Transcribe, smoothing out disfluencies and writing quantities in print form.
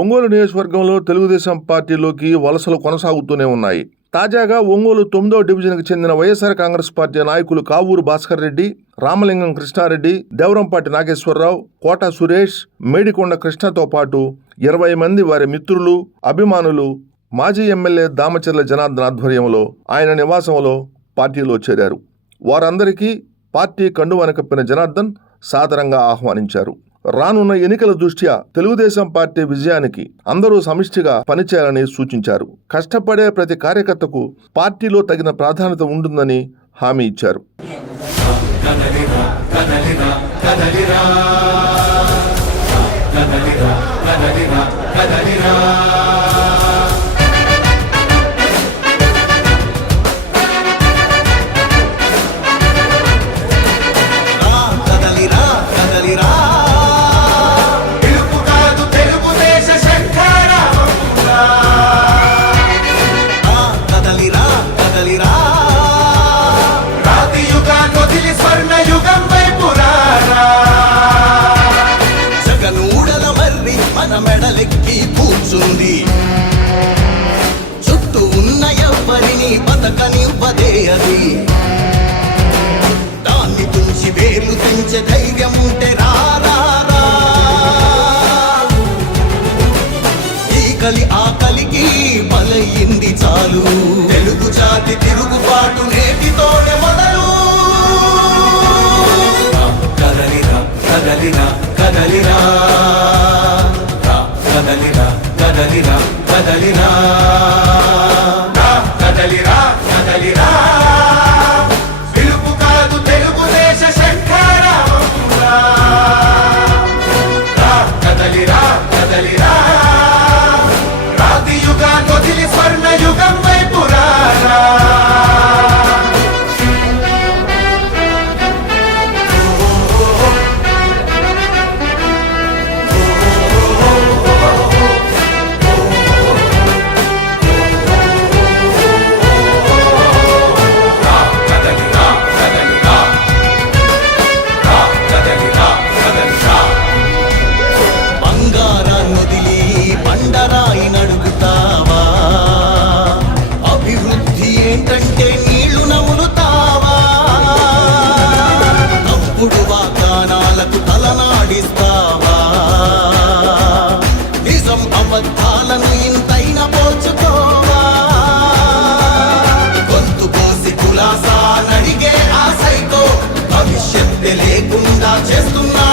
ఒంగోలు నియోజకవర్గంలో తెలుగుదేశం పార్టీలోకి వలసలు కొనసాగుతూనే ఉన్నాయి. తాజాగా ఒంగోలు 9వ డివిజన్కు చెందిన వైఎస్ఆర్ కాంగ్రెస్ పార్టీ నాయకులు కావూరు భాస్కర్ రెడ్డి, రామలింగం కృష్ణారెడ్డి, దేవరంపాటి నాగేశ్వరరావు, కోట సురేష్, మేడికొండ కృష్ణతో పాటు 20 మంది వారి మిత్రులు, అభిమానులు మాజీ ఎమ్మెల్యే దామచర్ల జనార్దన్ ఆధ్వర్యంలో ఆయన నివాసంలో పార్టీలో చేరారు. వారందరికీ పార్టీ కండువాన కప్పిన జనార్దన్ సాదరంగా ఆహ్వానించారు. రానున్న ఎన్నికల దృష్ట్యా తెలుగుదేశం పార్టీ విజయానికి అందరూ సమిష్టిగా పనిచేయాలని సూచించారు. కష్టపడే ప్రతి కార్యకర్తకు పార్టీలో తగిన ప్రాధాన్యత ఉంటుందని హామీ ఇచ్చారు. మెడలెక్కి కూర్చుంది, చుట్టూ ఉన్న ఎవ్వరిని బతకనివ్వదే అది. దాన్ని తుంచి వేలు పెంచే ధైర్యం ఉంటే రారా, ఈ కలి ఆకలికి బలయింది చాలు. తెలుగు జాతి తిరుగుబాటు నేటితోనే మొదలు. కదలిరా కదలిరా కదలిరా, కదలిరా కదలిరా కదలిరా, కదలిరా కదలిరా, పిలుపు కాదు తెలుగుదేశ శంఖారావంగా. కదలిరా కదలిరా, రాతి యుగాన్ని వదిలి స్వర్ణ యుగం వైపు రారా. ఏంటంటే నీళ్లు నములుతావా, అప్పుడు వాగ్దానాలకు తలనాడిస్తా.